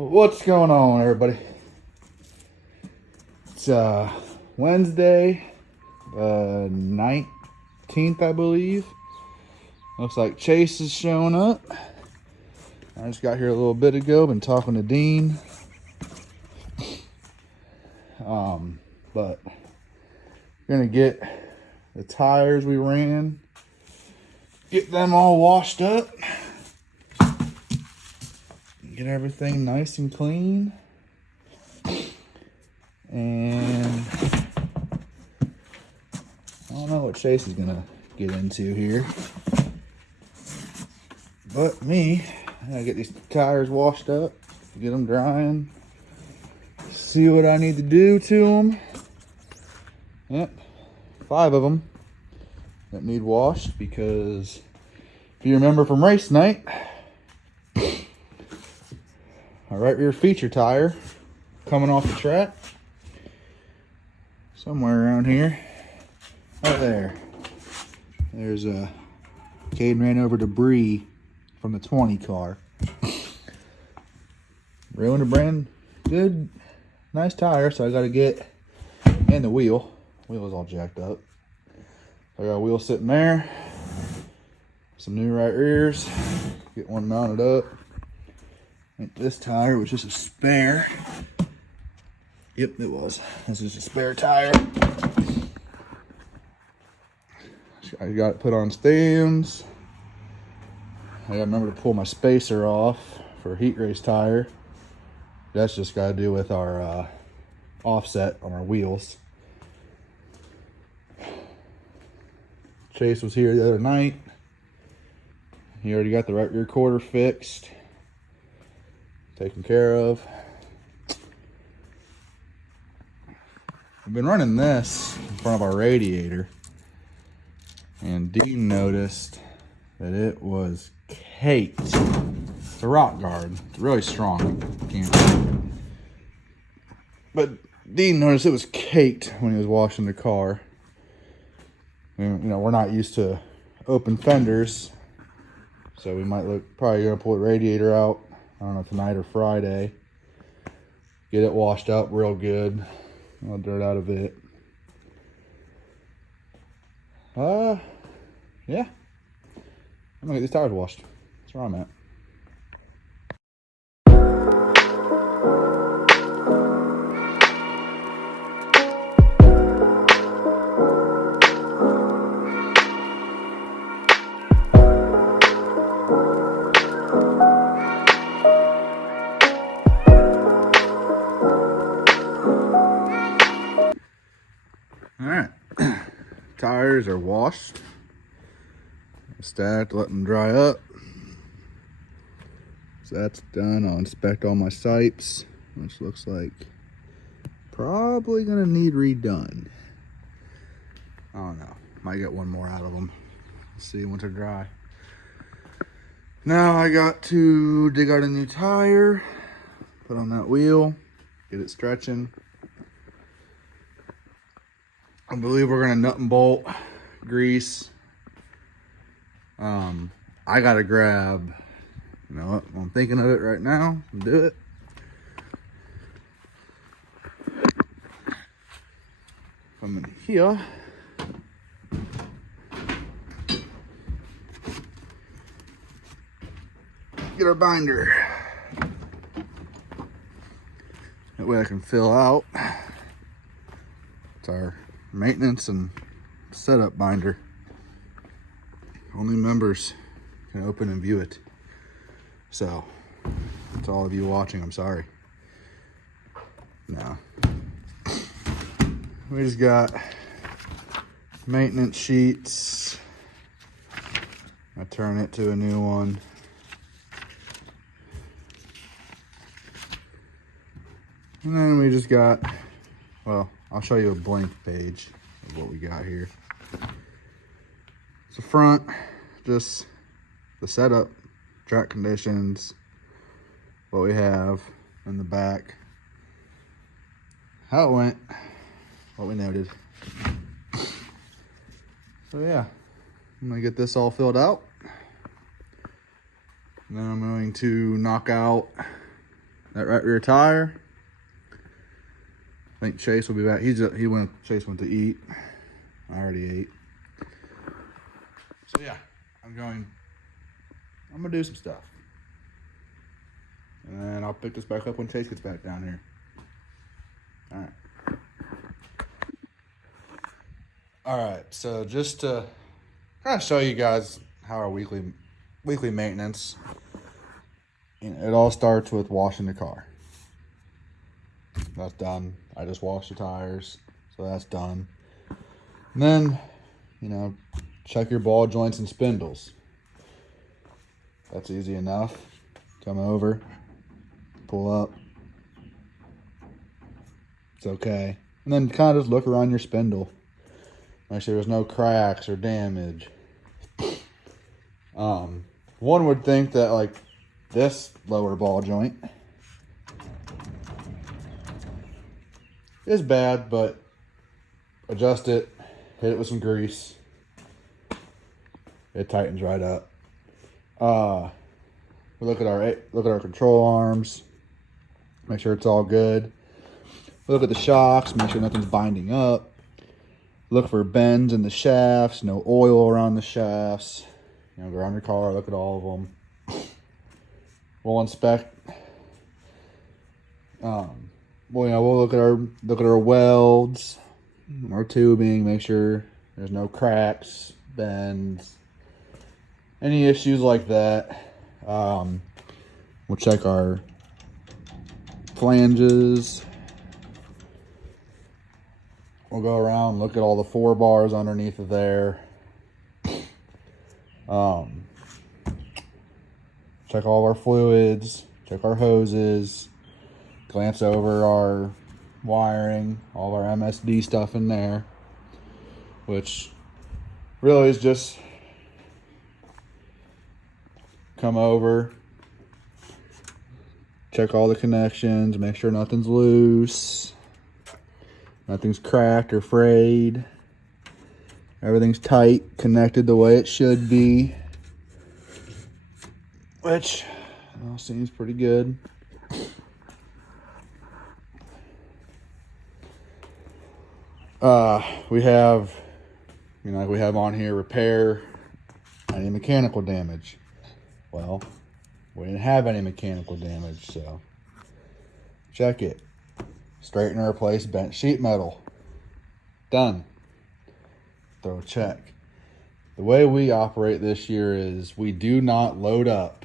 What's going on, everybody? It's Wednesday, 19th, I believe. Looks like Chase is showing up. I just got here a little bit ago, been talking to Dean. But we're gonna get the tires we ran, get them all washed up, get everything nice and clean. And I don't know what Chase is gonna get into here, but me, I gotta get these tires washed up, get them drying, see what I need to do to them. Yep, 5 of them that need washed, because if you remember from race night, our right rear feature tire coming off the track, somewhere around here, right there. There's Caden ran over debris from the 20 car. Ruined a brand good, nice tire, so I got to get, and the wheel. Wheel is all jacked up. I got a wheel sitting there, some new right rears, get one mounted up. I think this tire was just a spare. Yep, it was. This is a spare tire. I got it put on stands. I got to remember to pull my spacer off for a heat race tire. That's just got to do with our offset on our wheels. Chase was here the other night. He already got the right rear quarter fixed, taken care of. I've been running this in front of our radiator, and Dean noticed that it was caked. It's a rock guard. It's really strong. But Dean noticed it was caked when he was washing the car. And, you know, we're not used to open fenders, so we might probably gonna pull the radiator out, I don't know, tonight or Friday. Get it washed up real good. All the dirt out of it. Yeah. I'm gonna get these tires washed. That's where I'm at. Alright, tires are washed, stacked, let them dry up. So that's done. I'll inspect all my sights, which looks like probably gonna need redone. I don't know, might get one more out of them. See once they're dry. Now I got to dig out a new tire, put on that wheel, get it stretching. I believe we're gonna nut and bolt, grease. I gotta grab, you know what, I'm thinking of it right now, do it. Come in here. Get our binder. That way I can fill out. It's our maintenance and setup binder. Only members can open and view it. So, to all of you watching, I'm sorry. No. We just got maintenance sheets. I turn it to a new one. And then we just got, well, I'll show you a blank page of what we got here. So front, just the setup, track conditions, what we have in the back, how it went, what we noted. So yeah, I'm gonna get this all filled out. And then I'm going to knock out that right rear tire. I think Chase will be back. Chase went to eat. I already ate. So yeah, I'm gonna do some stuff. And then I'll pick this back up when Chase gets back down here. All right. All right, so just to kind of show you guys how our weekly maintenance, it all starts with washing the car. That's done. I just washed the tires, so that's done. And then, check your ball joints and spindles. That's easy enough. Come over, pull up. It's okay. And then kind of just look around your spindle. Make sure there's no cracks or damage. One would think that like this lower ball joint is bad, but adjust it, hit it with some grease. It tightens right up. We look at our control arms, make sure it's all good. We look at the shocks, make sure nothing's binding up. Look for bends in the shafts, no oil around the shafts. Go around your car, look at all of them. We'll inspect. We'll look at our welds, our tubing, make sure there's no cracks, bends, any issues like that. We'll check our flanges. We'll go around, look at all the 4 bars underneath of there. Check all of our fluids, check our hoses, glance over our wiring, all of our MSD stuff in there, which really is just come over, check all the connections, make sure nothing's loose, nothing's cracked or frayed. Everything's tight, connected the way it should be, which seems pretty good. We have, like we have on here, repair any mechanical damage. Well, we didn't have any mechanical damage, so check it. Straighten or replace bent sheet metal. Done. Throw a check. The way we operate this year is we do not load up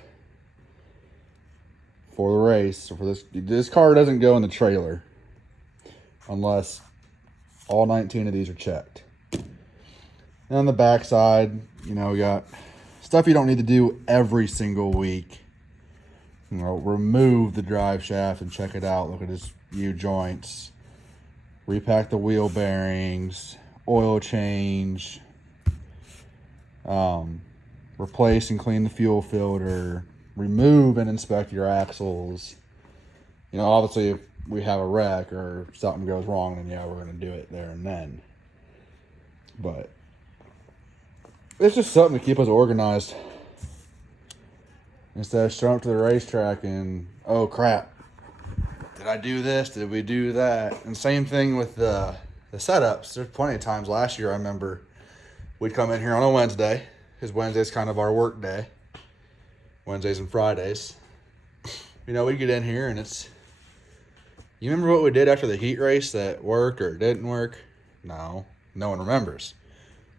for the race. Or for this car doesn't go in the trailer unless all 19 of these are checked. And on the back side, we got stuff you don't need to do every single week. Remove the drive shaft and check it out. Look at his U-joints. Repack the wheel bearings. Oil change. Replace and clean the fuel filter. Remove and inspect your axles. Obviously if we have a wreck or something goes wrong, then we're going to do it there and then. But it's just something to keep us organized. Instead of showing up to the racetrack and, oh crap, did I do this? Did we do that? And same thing with the setups. There's plenty of times last year I remember we'd come in here on a Wednesday, because Wednesday's kind of our work day. Wednesdays and Fridays. We'd get in here and you remember what we did after the heat race that worked or didn't work? No one remembers.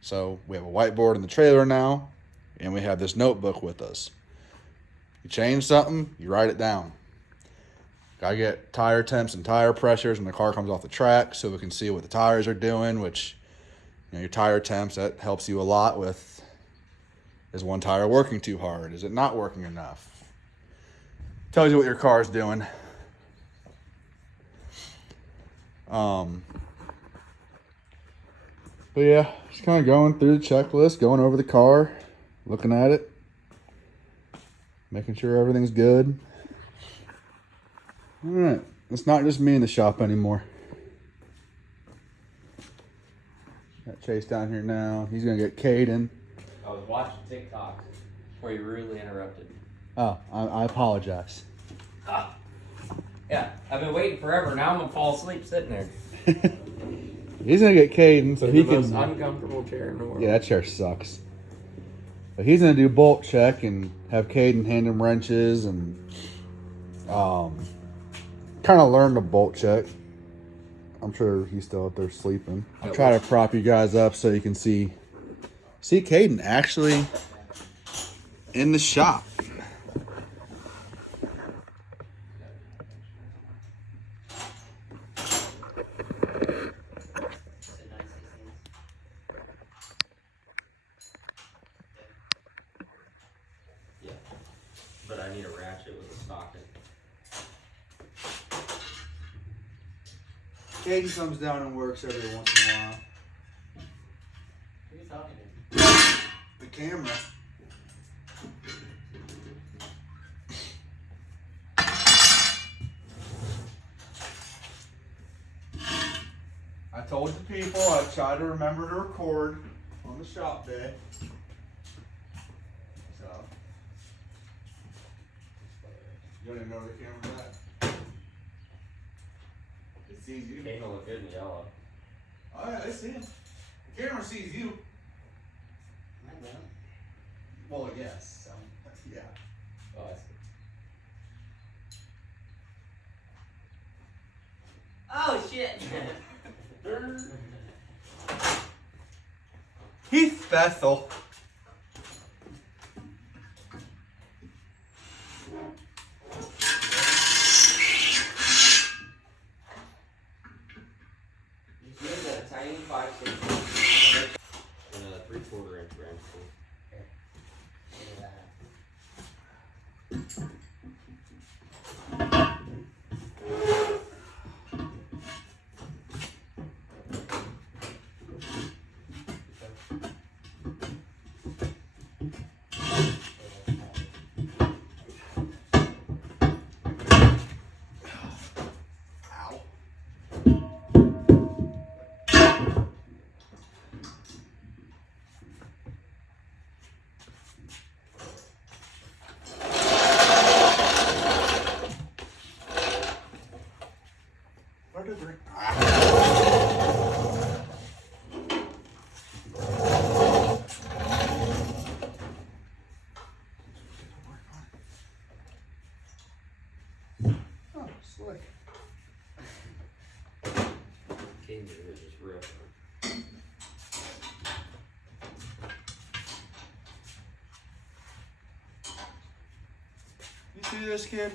So we have a whiteboard in the trailer now, and we have this notebook with us. You change something, you write it down. Gotta get tire temps and tire pressures when the car comes off the track so we can see what the tires are doing, which, your tire temps, that helps you a lot with, is one tire working too hard? Is it not working enough? Tells you what your car's doing. But yeah, just kind of going through the checklist, going over the car, looking at it, making sure everything's good. All right, it's not just me in the shop anymore. Got Chase down here now. He's gonna get Caden. I was watching TikTok before you rudely interrupted me. Oh, I apologize. Yeah, I've been waiting forever. Now I'm gonna fall asleep sitting there. He's gonna get Caden so In he the can. most uncomfortable chair in the world. Yeah, that chair sucks. But he's gonna do bolt check and have Caden hand him wrenches and kind of learn the bolt check. I'm sure he's still out there sleeping. I'll try to prop you guys up so you can see Caden actually in the shop. Yeah, but I need a ratchet with a socket. Caden comes down and works every once in a while. Who are you talking to? The camera. I told the people I'd try to remember to record on the shop day. So, you don't even know where the camera's at. It sees you. Caden will look good in yellow. Oh yeah, I see him. The camera sees you. I don't. Well, yes. Yeah. Oh, I see. Oh shit! Heath Bethel. You use a tiny 5/6 and a 3/4 inch wrench. Ow. Where did the Oh, slick. Caden's is just real. You see this, kid?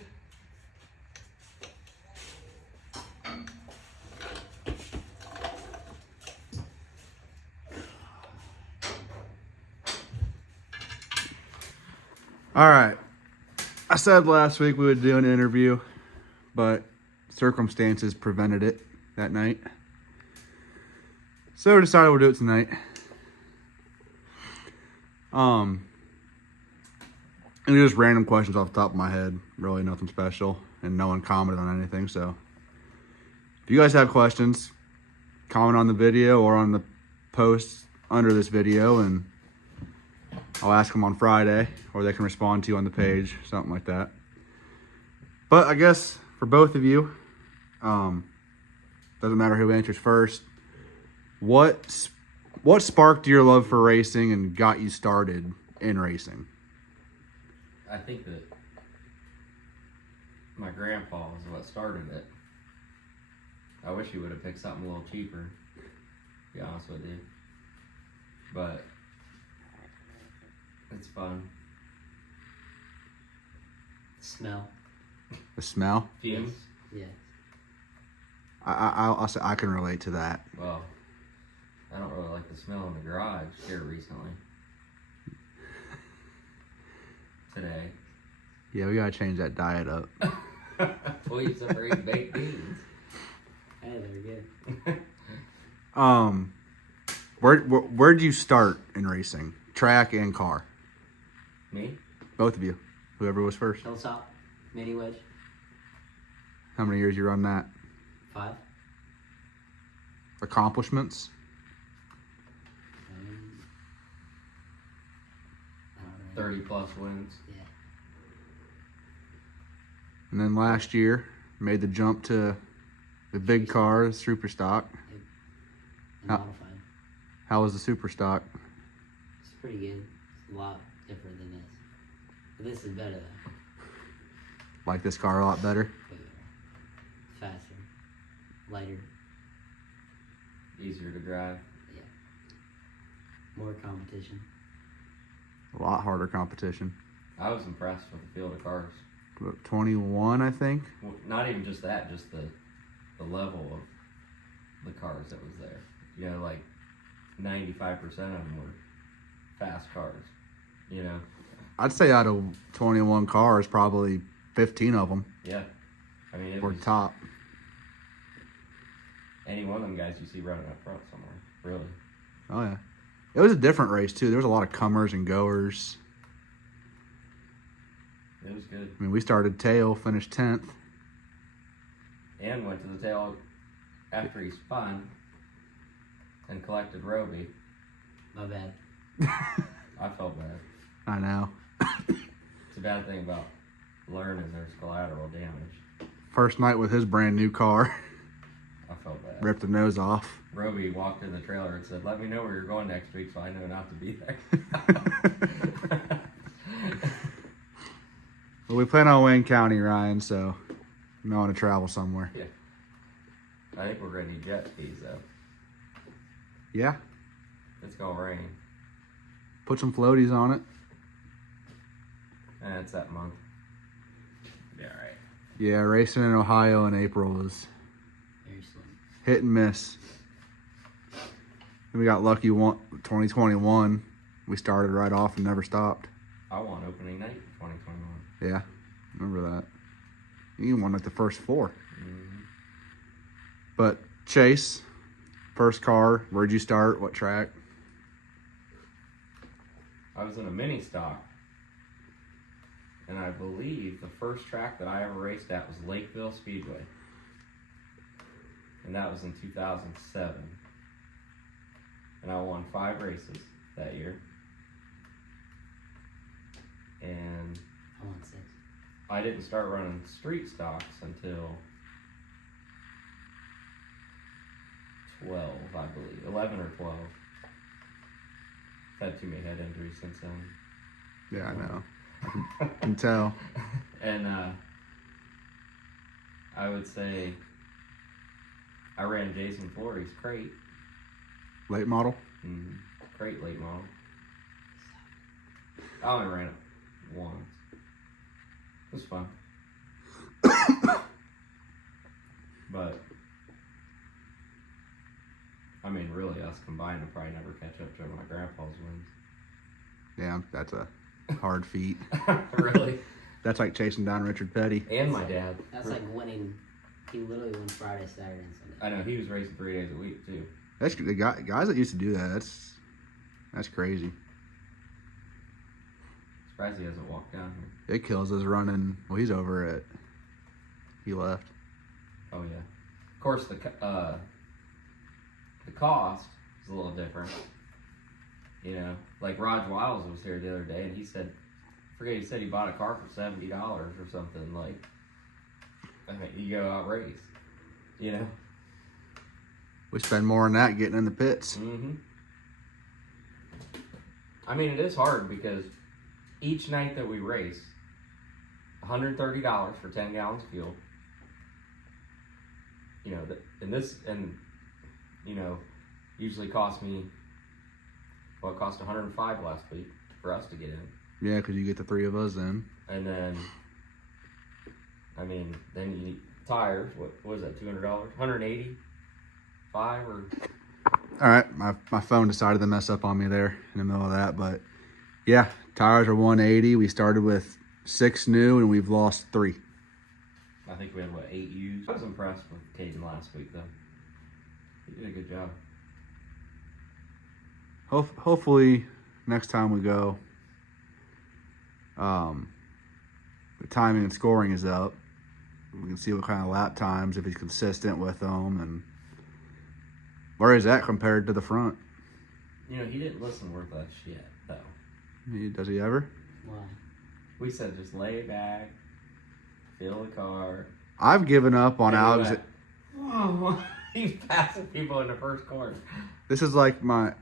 All right. I said last week we would do an interview, but circumstances prevented it that night. So we decided we'll do it tonight. And just random questions off the top of my head. Really nothing special. And no one commented on anything. So if you guys have questions, comment on the video or on the post under this video and I'll ask them on Friday, or they can respond to you on the page, something like that. But I guess for both of you, doesn't matter who answers first. What sparked your love for racing and got you started in racing? I think that my grandpa was what started it. I wish he would have picked something a little cheaper, to be honest with you. But it's fun. Smell. The smell? Fumes? Yeah. I'll say I can relate to that. Well, I don't really like the smell in the garage here recently. Today. Yeah, we gotta change that diet up. We'll eat some great baked beans. Hey, they're good. Where'd you start in racing? Track and car? Me? Both of you. Whoever was first. Hilltop. Mini wedge. How many years you run that? 5. Accomplishments? I don't know. 30 plus wins. Yeah. And then last year, Made the jump to the big car, super stock. And How- modified. How was the super stock? It's pretty good. It's a lot different than this. But this is better though. Like this car a lot better. Way better. Faster. Lighter. Easier to drive. More competition. A lot harder competition. I was impressed with the field of cars. 21, I think. Well, not even just that, just the level of the cars that was there. You know, like 95% of them were fast cars. You know. I'd say out of 21 cars, probably 15 of them Yeah. I mean, it were was top. any one of them guys you see running up front somewhere. Really. Oh, yeah. It was a different race, too. There was a lot of comers and goers. It was good. I mean, we started tail, finished 10th. And went to the tail after he spun and collected Roby. My bad. I felt bad. I know. It's a bad thing about learning there's collateral damage. First night with his brand new car. I felt bad. Ripped the nose off. Roby walked in the trailer and said, "Let me know where you're going next week so I know not to be there." Well, we plan on Wayne County, Ryan, so we want to travel somewhere. I think we're going to need jet skis, though. Yeah. It's going to rain. Put some floaties on it. And it's that month. Yeah, right. Yeah, racing in Ohio in April was Very slim. hit and miss. And we got lucky 2021. We started right off and never stopped. I won opening night in 2021. Yeah, remember that. You won like the first 4. Mm-hmm. But Chase, first car, where'd you start? What track? I was in a mini stock. And I believe the first track that I ever raced at was Lakeville Speedway. And that was in 2007. And I won 5 races that year. And I won 6. I didn't start running street stocks until 12, I believe. 11 or 12. I've had too many head injuries since then. Yeah, I know. I can tell. And I would say I ran Jason Flory's crate. Late model? Crate late model. I only ran it once. It was fun. But I mean, really, us combined will probably never catch up to my grandpa's wins. Yeah, that's a hard feat. Really? That's like chasing down Richard Petty. And my dad. That's like winning. He literally won Friday, Saturday, and Sunday. I know, he was racing 3 days a week, too. That's the guys that used to do that. That's crazy. Surprised he hasn't walked down here. It kills us running. Well, he's over at. He left. Oh, yeah. Of course, the cost is a little different. You know, like Raj Wiles was here the other day, and he said, he said he bought a car for $70 or something. Like, I mean, you go out race, you know? We spend more on that getting in the pits. Mm-hmm. I mean, it is hard because each night that we race, $130 for 10 gallons of fuel. You know, you know, usually cost me, well, it cost $105 last week for us to get in. Yeah, because you get the 3 of us in. And then, I mean, then you need tires. What was that, $200? $185 or... All right, my phone decided to mess up on me there in the middle of that, but yeah, tires are 180. We started with 6 new, and we've lost 3. I think we had, 8 used. I was impressed with Caden last week, though. He did a good job. Hopefully, next time we go, the timing and scoring is up. We can see what kind of lap times, if he's consistent with them, and where is that compared to the front? You know, he didn't listen worth a shit, though. Does he ever? Why? We said just lay back, feel the car. I've given up on And he Alex. went, "Oh," he's passing people in the first corner. This is like I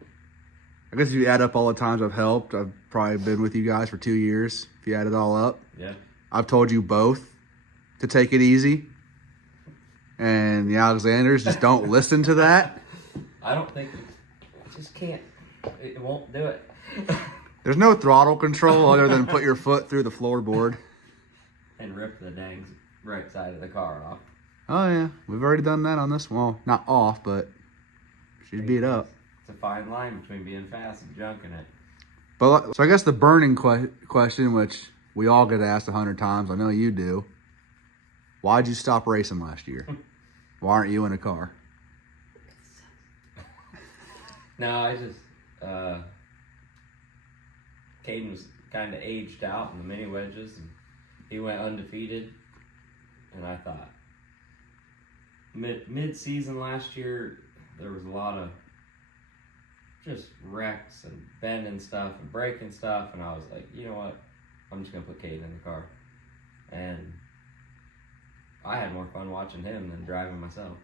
guess if you add up all the times I've helped, I've probably been with you guys for 2 years. If you add it all up, Yeah. I've told you both to take it easy. And the Alexanders just don't listen to that. I don't think it just can't. It won't do it. There's no throttle control other than put your foot through the floorboard. And rip the dang right side of the car off. Oh, yeah. We've already done that on this one. Well, not off, but she's beat up. It's a fine line between being fast and junking it. But so I guess the burning question, which we all get asked 100 times, I know you do. Why'd you stop racing last year? Why aren't you in a car? No, I just Caden was kind of aged out in the mini wedges, and he went undefeated. And I thought mid-season last year there was a lot of just wrecks and bending stuff and breaking stuff, and I was like, you know what? I'm just gonna put Caden in the car, and I had more fun watching him than driving myself.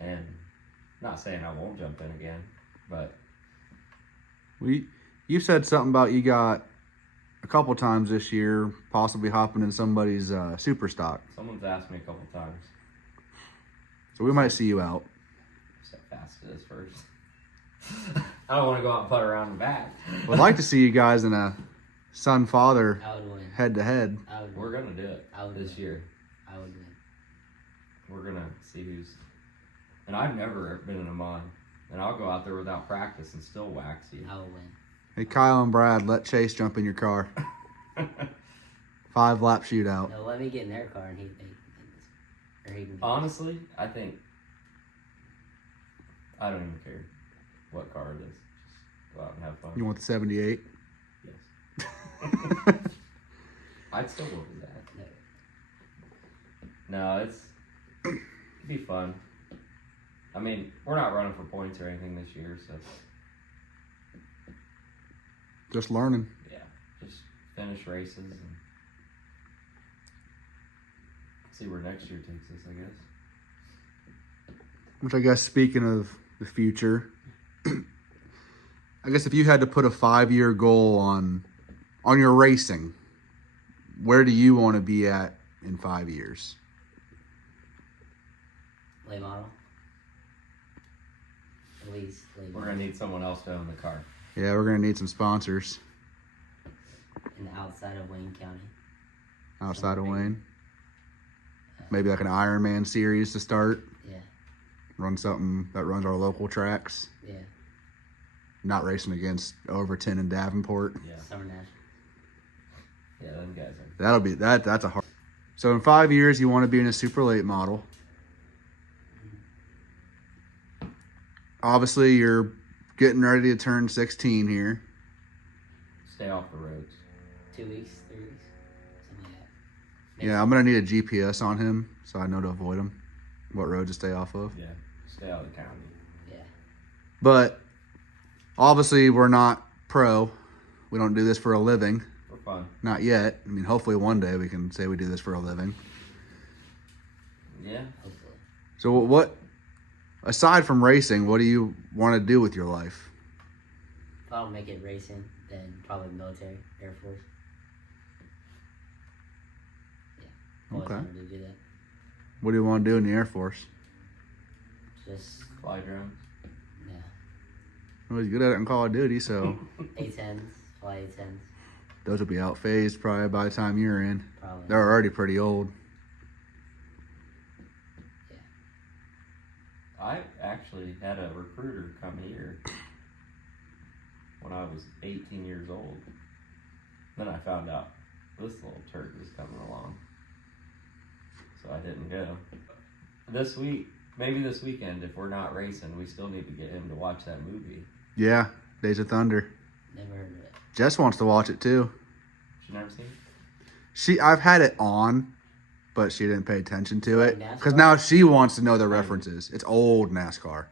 And not saying I won't jump in again, but You said something about you got a couple times this year possibly hopping in somebody's super stock. someone's asked me a couple times. So we might see you out. See how fast it is first. I don't want to go out and putt around the back. Would like to see you guys in a son-father I would win. head-to-head. I would We're win. gonna do it I would this win. year. I would win. We're gonna see who's. And I've never been in a mod, and I'll go out there without practice and still wax you. I would win. Hey, Kyle and Brad, let Chase jump in your car. 5-lap shootout. No, let me get in their car and he can. Honestly, I think I don't even care what car it is. Just go out and have fun. You want the 78? Yes. I'd still go with that. No, it'd be fun. I mean, we're not running for points or anything this year, so Just learning. yeah, just finish races and see where next year takes us, I guess. Which I guess, speaking of the future, I guess if you had to put a 5-year goal on your racing, where do you want to be at in 5 years? Late model. At least late We're model. gonna need someone else to own the car. Yeah, we're going to need some sponsors In the outside of Wayne County. outside of Wayne. Maybe like an Ironman series to start. Yeah. Run something that runs our local tracks. Yeah. Not racing against Overton and Davenport. Yeah, Summer National. yeah, them guys are. That'll be that's a hard. So in 5 years you want to be in a super late model. Obviously you're getting ready to turn 16 here. Stay off the roads. 2 weeks, 3 weeks, something like that. Yeah, I'm gonna need a GPS on him so I know to avoid him. What road to stay off of. Yeah, stay out of the county. Yeah. But obviously we're not pro. We don't do this for a living. For fun. Not yet. I mean, hopefully one day we can say we do this for a living. Yeah. Hopefully. So what, aside from racing, what do you want to do with your life? If I don't make it racing, then probably military, Air Force. Yeah. Always Okay. wanted to do that. What do you want to do in the Air Force? Just, Fly drones. yeah. Well, he's good at it in Call of Duty, so A-10s, fly A-10s, those will be outphased probably by the time you're in. probably. They're already pretty old. I actually had a recruiter come here when I was 18 years old. Then I found out this little turd was coming along. So I didn't go. This week, maybe this weekend, if we're not racing, we still need to get him to watch that movie. Yeah, Days of Thunder. Never heard of it. Jess wants to watch it too. She never seen it? I've had it on, but she didn't pay attention to it. Like Because NASCAR? now she wants to know the references. It's old NASCAR.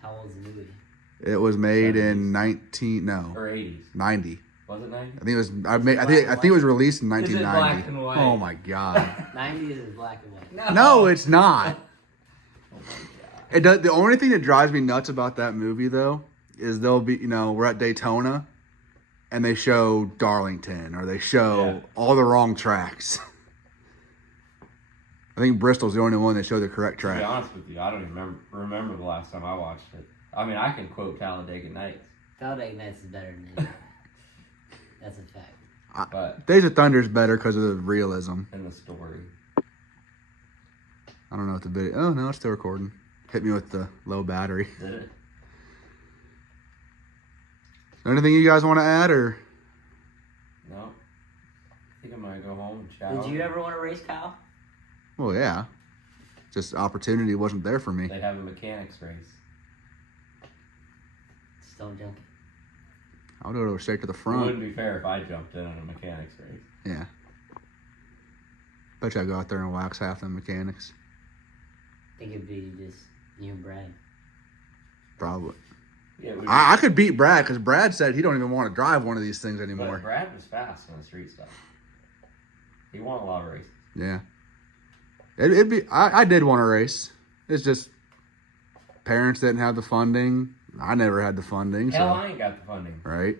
How old's the movie? It was made in 70s. Or 80s. 90. Was it 90? I think it was. I think it was released in Is it 1990. black and white? Oh my god. 90s is black and white. No, it's not. Oh my god. It does. The only thing that drives me nuts about that movie, though, is they'll be, we're at Daytona, and they show Darlington, or they show all the wrong tracks. I think Bristol's the only one that showed the correct To be track. honest with you, I don't even remember the last time I watched it. I mean, I can quote Talladega Nights, Talladega Nights is better than it. That's a fact. but Days of Thunder's better because of the realism. in the story, I don't know what the video. Oh no, it's still recording. Hit me with the low battery. did it? Anything you guys want to add, or? No. I think I'm gonna go home and shower. Did you ever want to race, Kyle? Well, yeah. Just opportunity wasn't there for me. They'd have a mechanics race. Just don't jump. I'll go straight to the It front. wouldn't be fair if I jumped in on a mechanics race. Yeah. Bet you I'd go out there and wax half the mechanics. I think it'd be just you and Brad. Probably. Yeah, I could beat Brad because Brad said he don't even want to drive one of these things anymore. But Brad was fast on the street stuff. He won a lot of races. Yeah. It'd be. I did want to race. It's just parents didn't have the funding. I never had the funding. Hell, So I ain't got the funding. right.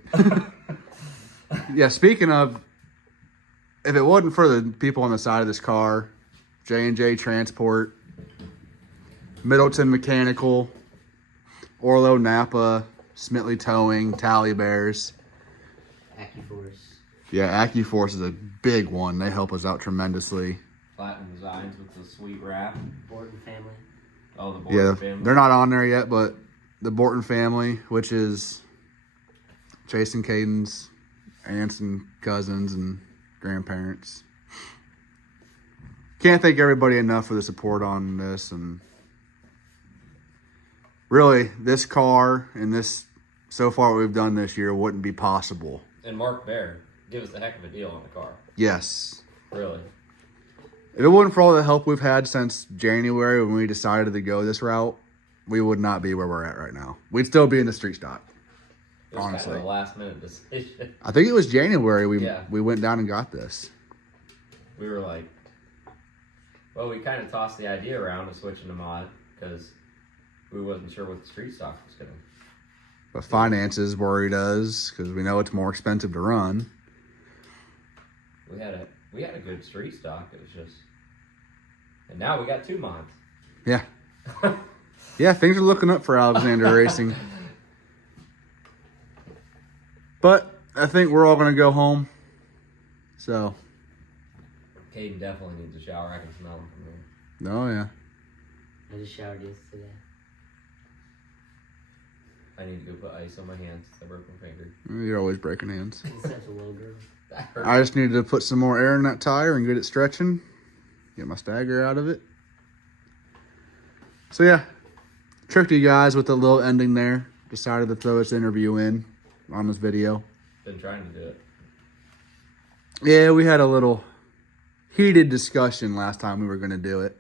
Yeah. Speaking of, if it wasn't for the people on the side of this car, J&J Transport, Middleton Mechanical, Orlo Napa, Smitley Towing, Tally Bears. AccuForce. Yeah, AccuForce is a big one. They help us out tremendously. Platinum Designs with the sweet wrap. Borton family. Oh, the Borton Yeah, family. they're not on there yet, but the Borton family, which is Chase and Caden's aunts and cousins and grandparents. Can't thank everybody enough for the support on this, and really, this car and this so far what we've done this year wouldn't be possible. And Mark Baird give us a heck of a deal on the car. Yes. Really. If it wasn't for all the help we've had since January when we decided to go this route, we would not be where we're at right now. We'd still be in the street stock. It was Honestly. kind of a last minute decision. I think it was January Yeah. we went down and got this. We were like, well, we kind of tossed the idea around of switching to mod because we wasn't sure what the street stock was going to. But finances worried us because we know it's more expensive to run. We had a good street stock. It was just, and now we got 2 mods. Yeah. Yeah, things are looking up for Alexander Racing. But I think we're all going to go home. So, Caden definitely needs a shower. I can smell him from here. oh yeah. I just showered yesterday. I need to go put ice on my hands. I broke my finger. You're always breaking hands. He's such a little girl. That hurt. I just needed to put some more air in that tire and get it stretching. Get my stagger out of it. So yeah, tricked you guys with a little ending there. Decided to throw this interview in on this video. Been trying to do it. Yeah, we had a little heated discussion last time we were going to do it.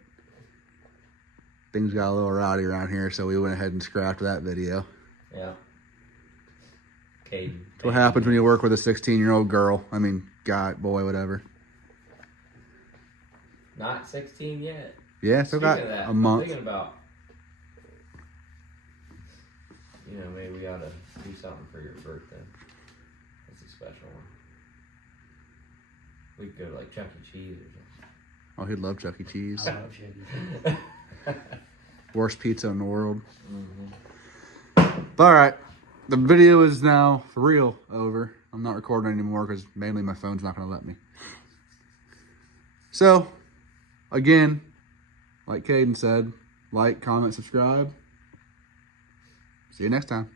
Things got a little rowdy around here, so we went ahead and scrapped that video. Yeah. Caden. That's what happens when you work with a 16-year-old girl. I mean, guy, boy, whatever. Not 16 yet. Yeah, still got Speaking of that, a month. I'm thinking about, maybe we ought to do something for your birthday. It's a special one. We could go to like Chuck E. Cheese or something. Oh, he'd love Chuck E. Cheese. I love chicken. Worst pizza in the world. Mm-hmm. But, all right. The video is now, for real, over. I'm not recording anymore because mainly my phone's not going to let me. So, again, like Caden said, like, comment, subscribe. See you next time.